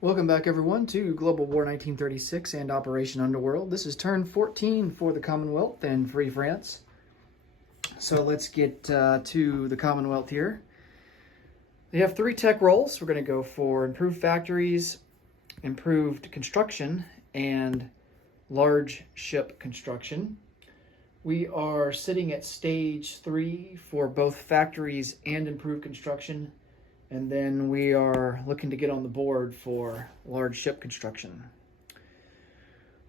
Welcome back, everyone, to Global War 1936 and Operation Underworld. This is turn 14 for the Commonwealth and Free France. So let's get to the Commonwealth here. They have 3 tech roles. We're going to go for improved factories, improved construction, and large ship construction. We are sitting at stage 3 for both factories and improved construction. And then we are looking to get on the board for large ship construction.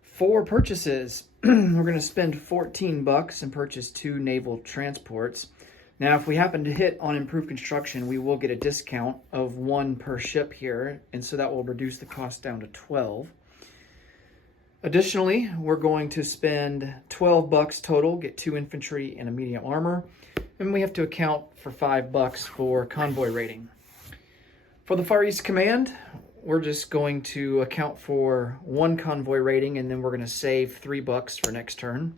For purchases, we're going to spend $14 and purchase 2 naval transports. Now, if we happen to hit on improved construction, we will get a discount of 1 per ship here, and so that will reduce the cost down to 12. Additionally, we're going to spend $12 total, get 2 infantry and a medium armor, and we have to account for $5 for convoy rating. For the Far East Command, we're just going to account for 1 convoy rating, and then we're going to save $3 for next turn.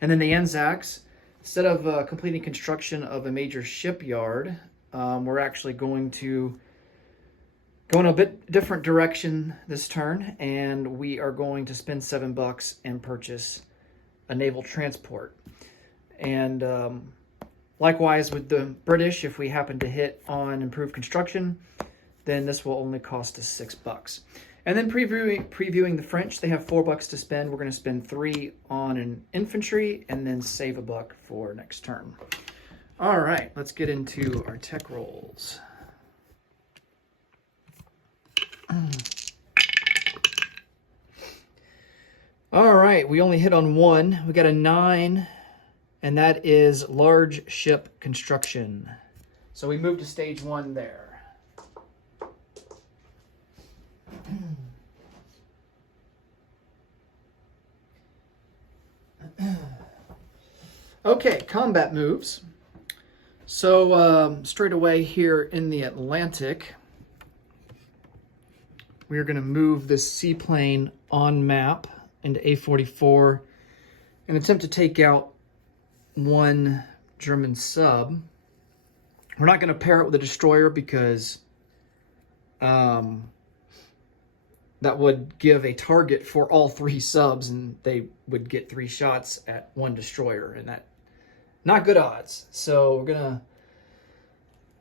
And then the Anzacs, instead of completing construction of a major shipyard, we're actually going to go in a bit different direction this turn, and we are going to spend $7 and purchase a naval transport. And likewise with the British, if we happen to hit on improved construction, then this will only cost us $6. And then previewing the French, they have $4 to spend. We're going to spend 3 on an infantry and then save $1 for next turn. All right, let's get into our tech rolls. All right, we only hit on 1. We got a 9. And that is large ship construction. So we moved to stage 1 there. Okay, combat moves. So straight away here in the Atlantic, we're going to move this seaplane on map into A44 and attempt to take out 1 German sub. We're not going to pair it with a destroyer because that would give a target for all 3 subs, and they would get 3 shots at 1 destroyer, and that not good odds. So we're gonna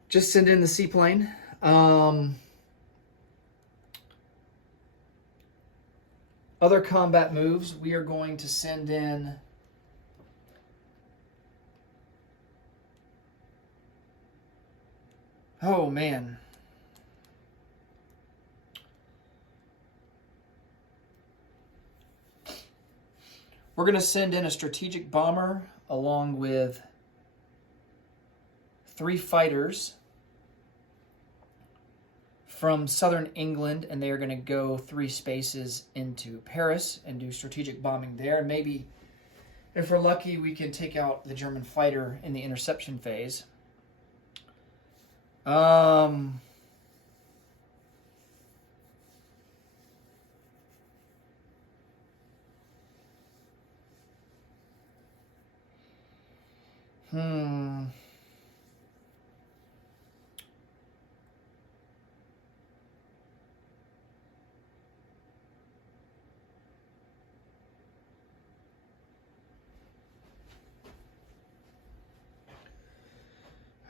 just send in the seaplane. Other combat moves, we are going to send in oh, man. We're going to send in a strategic bomber along with 3 fighters from southern England, and they are going to go 3 spaces into Paris and do strategic bombing there. And maybe, if we're lucky, we can take out the German fighter in the interception phase.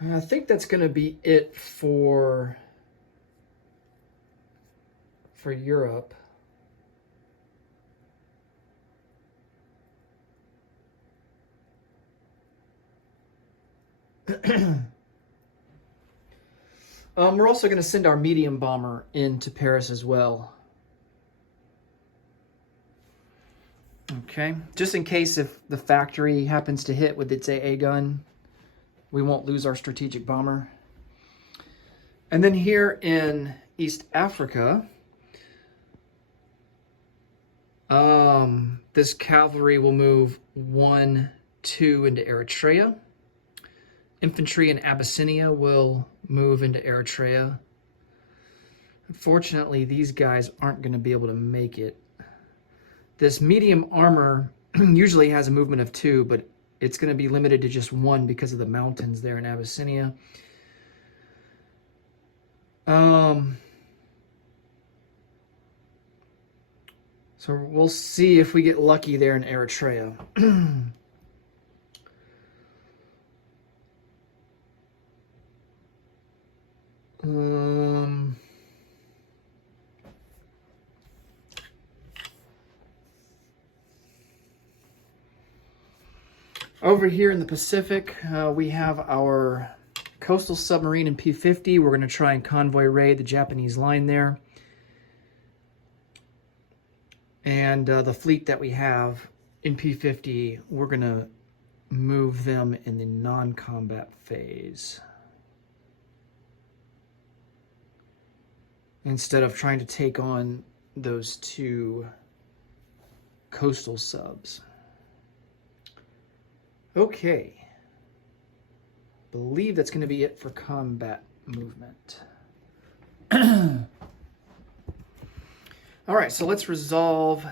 I think that's going to be it for Europe. We're also going to send our medium bomber into Paris as well. Okay, just in case if the factory happens to hit with its AA gun, we won't lose our strategic bomber. And then here in East Africa, this cavalry will move 1, 2 into Eritrea. Infantry in Abyssinia will move into Eritrea. Unfortunately, these guys aren't going to be able to make it. This medium armor usually has a movement of 2, but it's going to be limited to just 1 because of the mountains there in Abyssinia. So we'll see if we get lucky there in Eritrea. Over here in the Pacific, we have our coastal submarine in P-50. We're going to try and convoy raid the Japanese line there. And the fleet that we have in P-50, we're going to move them in the non-combat phase, instead of trying to take on those two coastal subs. Okay. Believe that's going to be it for combat movement. All right, so let's resolve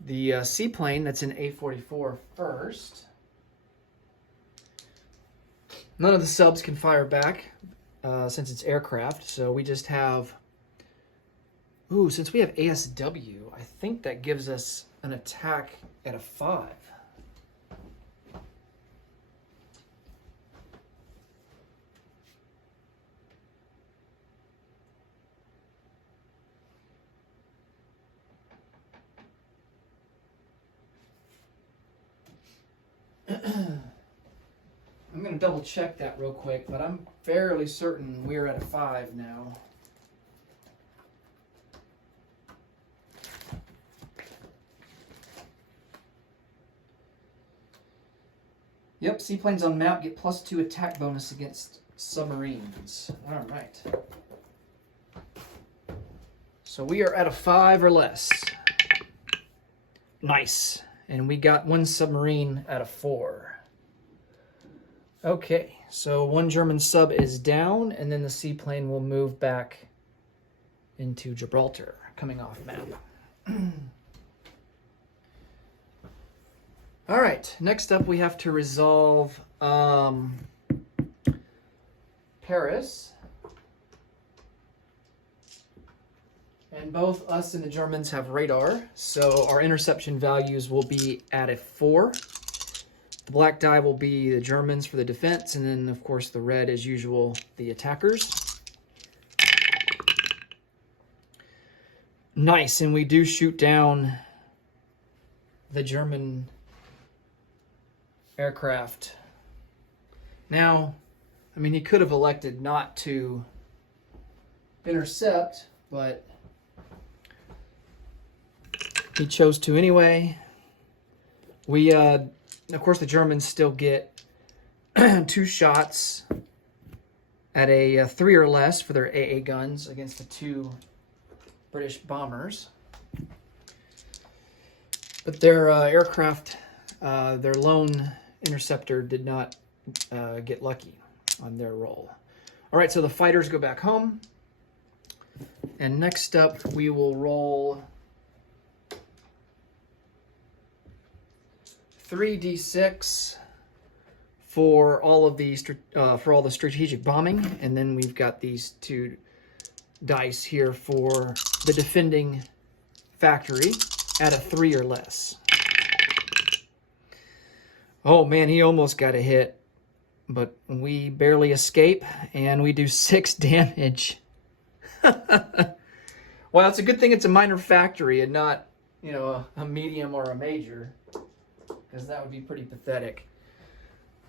the seaplane that's in A44 first. None of the subs can fire back since it's aircraft, so we just have... Ooh, since we have ASW, I think that gives us an attack at a 5. I'm going to double check that real quick, but I'm fairly certain we're at a 5 now. Yep, seaplanes on map get +2 attack bonus against submarines. All right. So we are at a 5 or less. Nice. And we got 1 submarine at a 4. Okay, so 1 German sub is down, and then the seaplane will move back into Gibraltar, coming off map. All right, next up we have to resolve Paris. And both us and the Germans have radar, so our interception values will be at a 4. The black die will be the Germans for the defense, and then, of course, the red, as usual, the attackers. Nice, and we do shoot down the German aircraft. Now, I mean, he could have elected not to intercept, but he chose to anyway. We, of course, the Germans still get 2 shots at a 3 or less for their AA guns against the 2 British bombers. But their aircraft, their lone interceptor did not get lucky on their roll. All right, so the fighters go back home. And next up, we will roll 3d6 for all of the strategic bombing, and then we've got these 2 dice here for the defending factory at a 3 or less. Oh man, he almost got a hit, but we barely escape, and we do 6 damage. Well, it's a good thing it's a minor factory and not, you know, a medium or a major, because that would be pretty pathetic.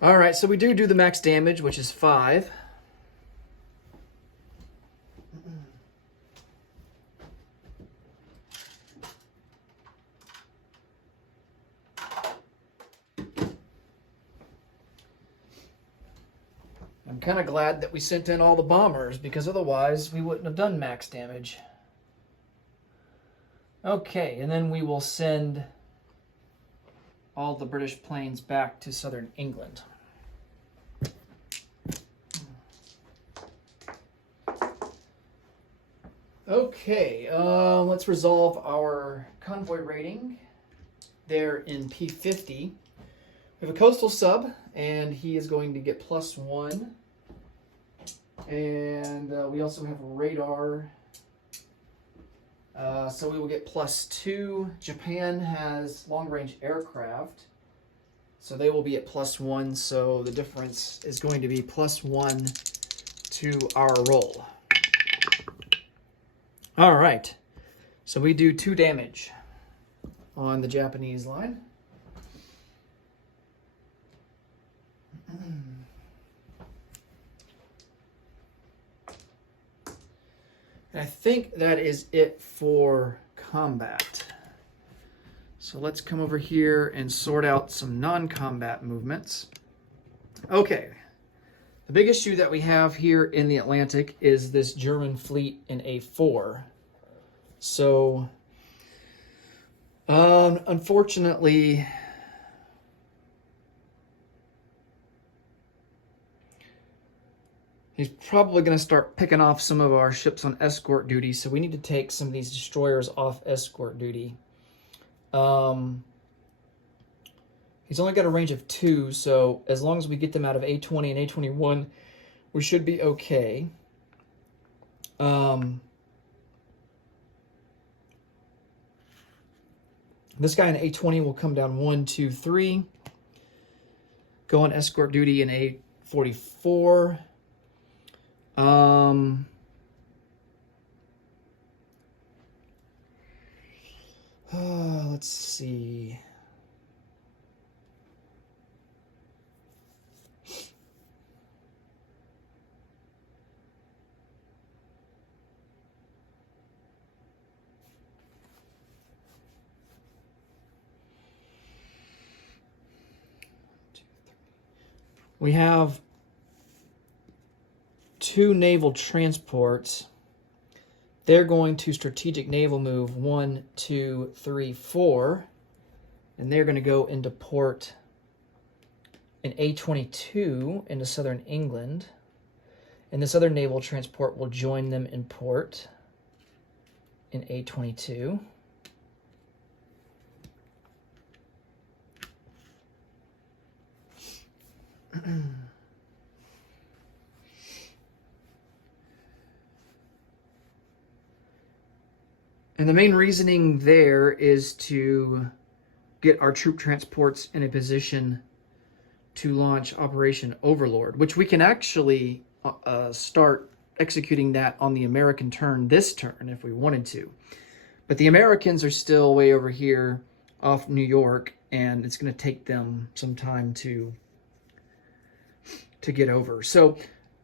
All right, so we do the max damage, which is 5. I'm kind of glad that we sent in all the bombers, because otherwise we wouldn't have done max damage. Okay, and then we will send all the British planes back to southern England. Okay, let's resolve our convoy rating there in P50. We have a coastal sub, and he is going to get +1. And we also have radar So we will get +2. Japan has long-range aircraft, so they will be at +1. So the difference is going to be +1 to our roll. All right, so we do 2 damage on the Japanese line. And I think that is it for combat. So let's come over here and sort out some non-combat movements. Okay. The big issue that we have here in the Atlantic is this German fleet in A4. So, unfortunately, he's probably going to start picking off some of our ships on escort duty, so we need to take some of these destroyers off escort duty. He's only got a range of 2, so as long as we get them out of A20 and A21, we should be okay. This guy in A20 will come down 1, 2, 3. Go on escort duty in A44. Let's see. We have 2 naval transports. They're going to strategic naval move 1, 2, 3, 4, and they're going to go into port in A22 into southern England, and this other naval transport will join them in port in A22. And the main reasoning there is to get our troop transports in a position to launch Operation Overlord, which we can actually start executing that on the American turn this turn if we wanted to. But the Americans are still way over here off New York, and it's going to take them some time to get over. So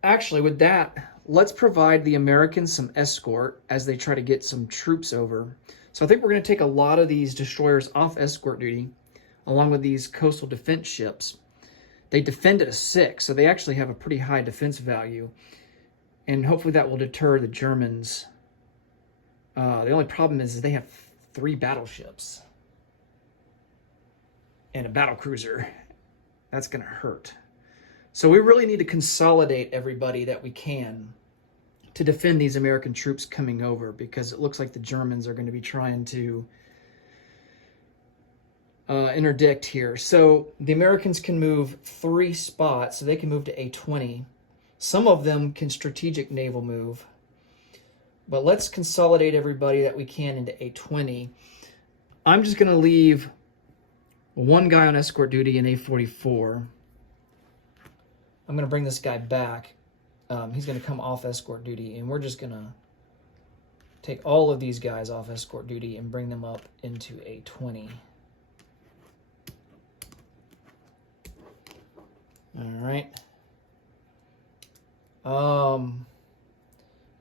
actually with that, let's provide the Americans some escort as they try to get some troops over. So I think we're going to take a lot of these destroyers off escort duty along with these coastal defense ships. They defend at a 6, so they actually have a pretty high defense value. And hopefully that will deter the Germans. The only problem is they have 3 battleships and a battle cruiser. That's going to hurt. So we really need to consolidate everybody that we can to defend these American troops coming over, because it looks like the Germans are going to be trying to interdict here. So the Americans can move 3 spots, so they can move to A20. Some of them can strategic naval move. But let's consolidate everybody that we can into A20. I'm just going to leave 1 guy on escort duty in A44. I'm going to bring this guy back. He's going to come off escort duty, and we're just going to take all of these guys off escort duty and bring them up into A20. All right.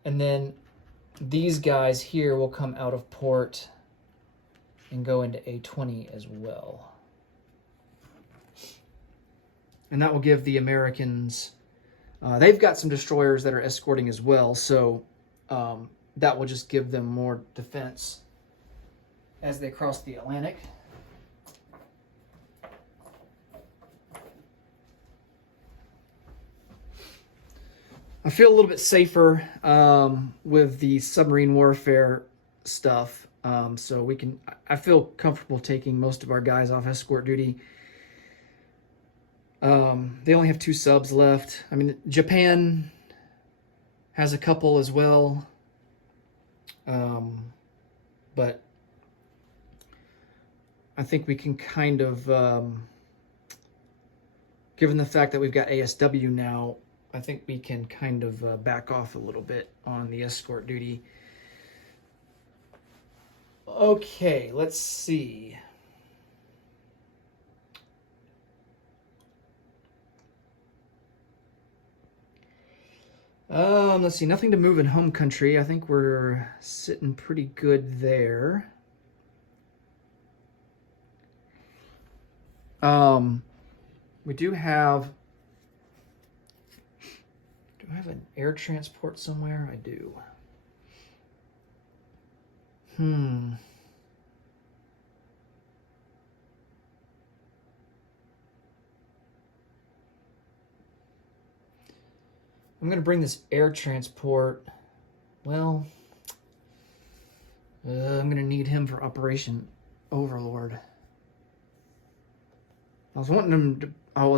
And then these guys here will come out of port and go into A20 as well. And that will give the Americans, they've got some destroyers that are escorting as well, so that will just give them more defense as they cross the Atlantic. I feel a little bit safer with the submarine warfare stuff, so I feel comfortable taking most of our guys off escort duty. They only have 2 subs left. I mean, Japan has a couple as well. but I think we can kind of, given the fact that we've got ASW now, I think we can kind of back off a little bit on the escort duty. Okay, let's see. Let's see, nothing to move in home country. I think we're sitting pretty good there. We do have I have an air transport somewhere? I do. I'm going to bring this air transport. Well, I'm going to need him for Operation Overlord. I was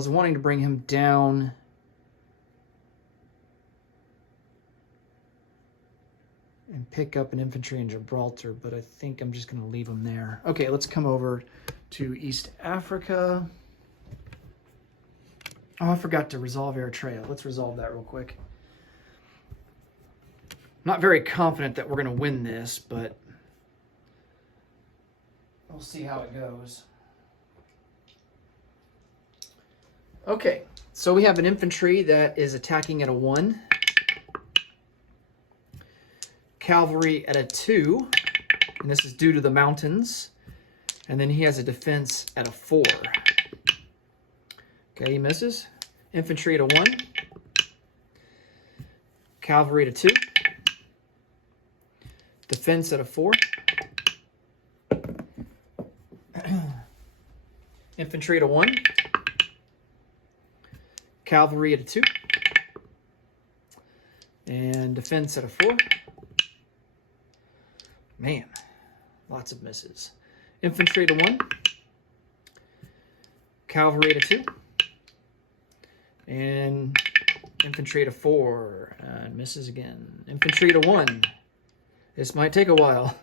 wanting to bring him down and pick up an infantry in Gibraltar, but I think I'm just going to leave him there. Okay, let's come over to East Africa. Oh, I forgot to resolve Eritrea. Let's resolve that real quick. I'm not very confident that we're going to win this, but we'll see how it goes. Okay, so we have an infantry that is attacking at a 1. Cavalry at a 2, and this is due to the mountains. And then he has a defense at a 4. Okay, he misses. Infantry at a 1. Cavalry at a 2. Defense at a 4. Infantry at a 1. Cavalry at a 2. And defense at a 4. Man, lots of misses. Infantry at a 1. Cavalry at a 2. And infantry at a 4. And misses again. Infantry at a 1. This might take a while.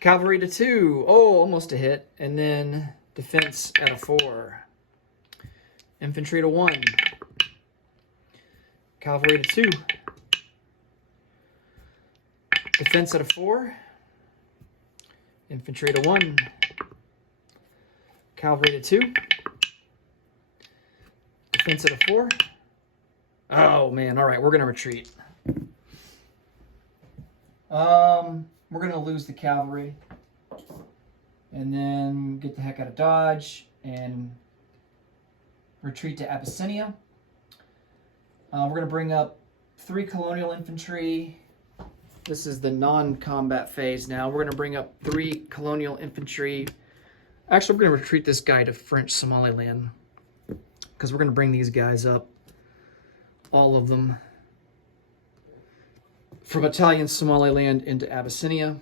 Cavalry at a 2. Oh, almost a hit. And then defense at a 4. Infantry at a 1. Cavalry at a 2. Defense at a 4. Infantry at a 1. Cavalry at a 2. Defense at a 4. Oh, man. All right, we're going to retreat. We're going to lose the cavalry. And then get the heck out of Dodge and retreat to Abyssinia. We're going to bring up 3 colonial infantry. This is the non-combat phase now. We're going to bring up 3 colonial infantry. Actually, we're going to retreat this guy to French Somaliland because we're going to bring these guys up, all of them, from Italian Somaliland into Abyssinia.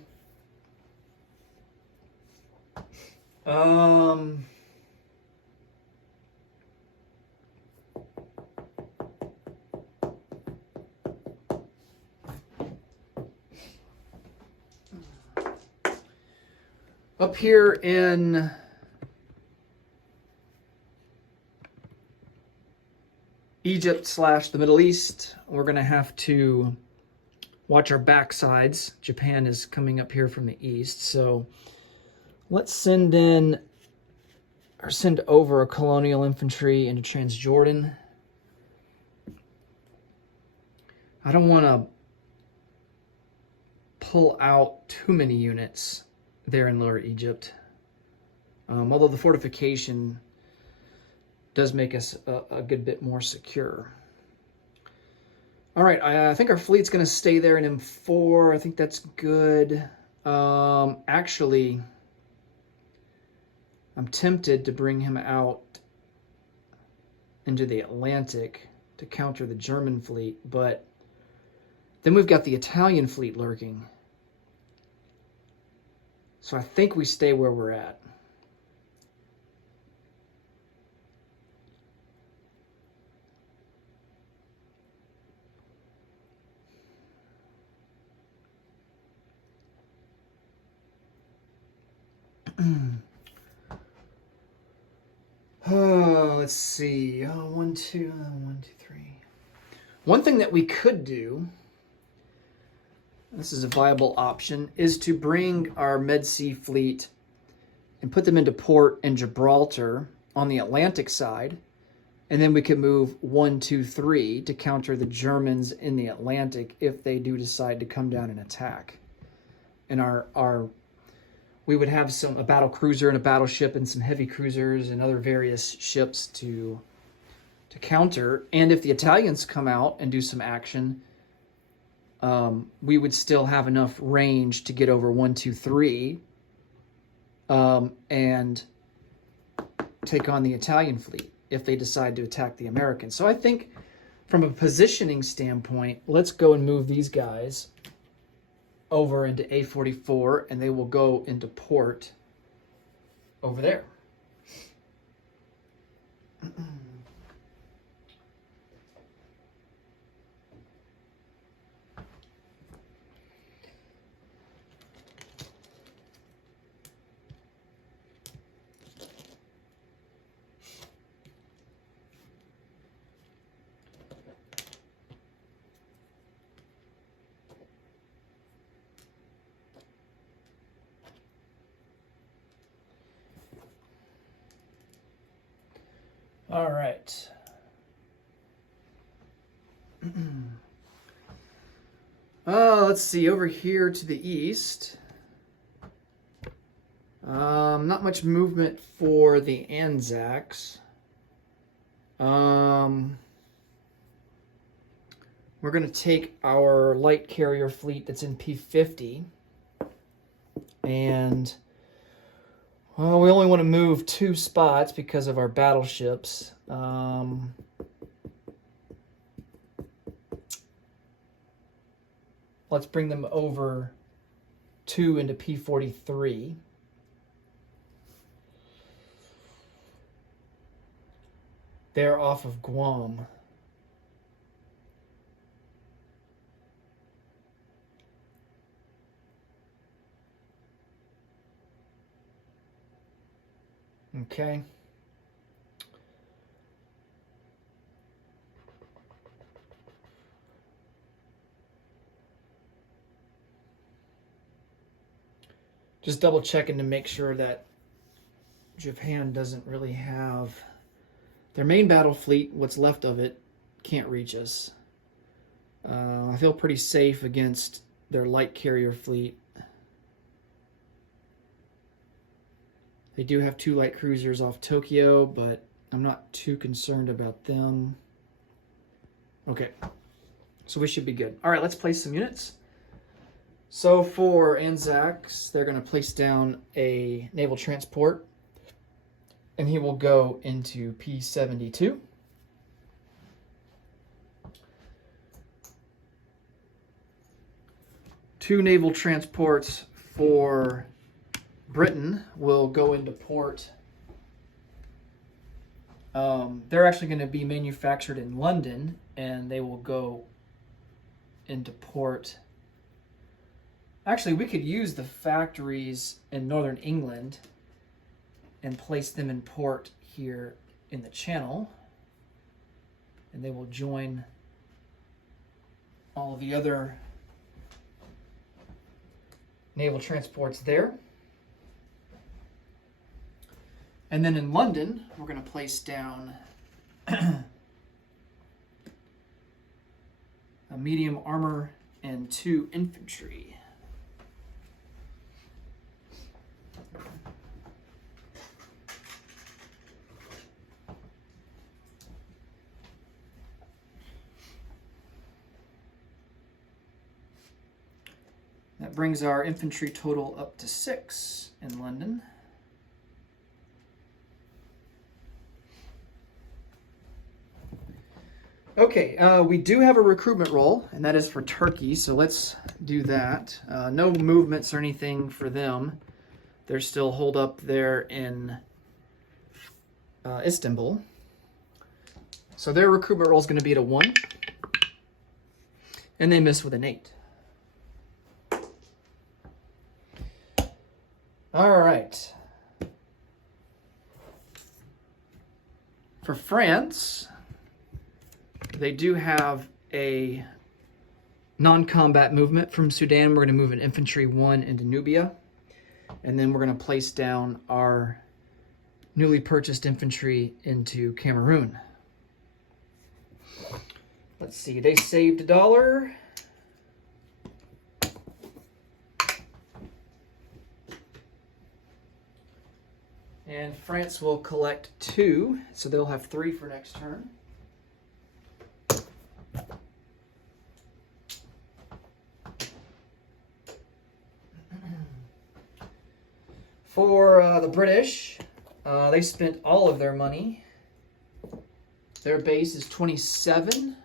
Up here in Egypt / the Middle East, we're going to have to watch our backsides. Japan is coming up here from the east, so let's send over a colonial infantry into Transjordan. I don't want to pull out too many units there in Lower Egypt, although the fortification does make us a good bit more secure. All right, I think our fleet's going to stay there in M4. I think that's good. Actually, I'm tempted to bring him out into the Atlantic to counter the German fleet, but then we've got the Italian fleet lurking. So I think we stay where we're at. Oh, let's see. Oh, 3. One thing that we could do, this is a viable option, is to bring our Med Sea fleet and put them into port in Gibraltar on the Atlantic side, and then we could move 1, 2, 3 to counter the Germans in the Atlantic if they do decide to come down and attack. And we would have a battle cruiser and a battleship and some heavy cruisers and other various ships to counter. And if the Italians come out and do some action, we would still have enough range to get over 1, 2, 3 and take on the Italian fleet if they decide to attack the Americans. So I think from a positioning standpoint, let's go and move these guys over into A44, and they will go into port over there. All right. Let's see, over here to the east. Not much movement for the Anzacs. We're going to take our light carrier fleet that's in P50, and well, we only want to move 2 spots because of our battleships. Let's bring them over 2 into P43. They're off of Guam. Okay. Just double checking to make sure that Japan doesn't really have their main battle fleet, what's left of it, can't reach us. I feel pretty safe against their light carrier fleet. They do have 2 light cruisers off Tokyo, but I'm not too concerned about them. Okay, so we should be good. All right, let's place some units. So for Anzacs, they're going to place down a naval transport, and he will go into P72. Two naval transports for Britain will go into port. They're actually going to be manufactured in London, and they will go into port. Actually, we could use the factories in northern England and place them in port here in the Channel, and they will join all the other naval transports there. And then in London, we're going to place down a medium armor and 2 infantry. That brings our infantry total up to 6 in London. Okay, we do have a recruitment roll, and that is for Turkey, so let's do that. No movements or anything for them. They're still holed up there in Istanbul. So their recruitment roll is going to be at a 1, and they miss with an 8. All right, For France, they do have a non-combat movement from Sudan. We're going to move an infantry 1 into Nubia. And then we're going to place down our newly purchased infantry into Cameroon. Let's see, they saved $1. And France will collect 2, so they'll have 3 for next turn. For the British, they spent all of their money. Their base is 27.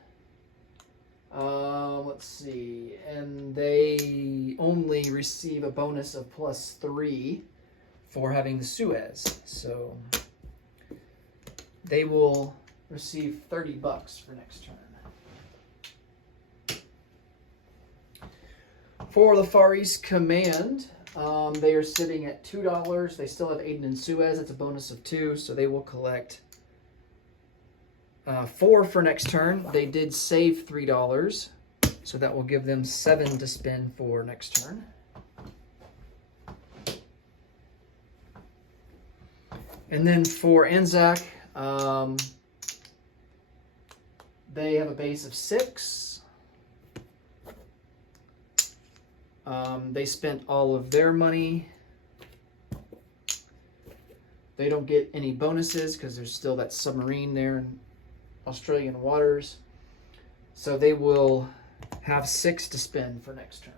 Let's see, and they only receive a bonus of +3 for having the Suez. So they will receive $30 for next turn. For the Far East Command, they are sitting at $2. They still have Aden and Suez. It's a bonus of 2, so they will collect 4 for next turn. They did save $3, so that will give them 7 to spend for next turn. And then for Anzac, they have a base of 6. They spent all of their money. They don't get any bonuses because there's still that submarine there in Australian waters. So they will have 6 to spend for next turn.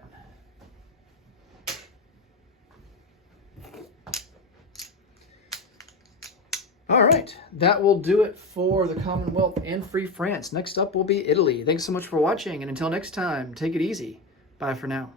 All right, that will do it for the Commonwealth and Free France. Next up will be Italy. Thanks so much for watching, and until next time, take it easy. Bye for now.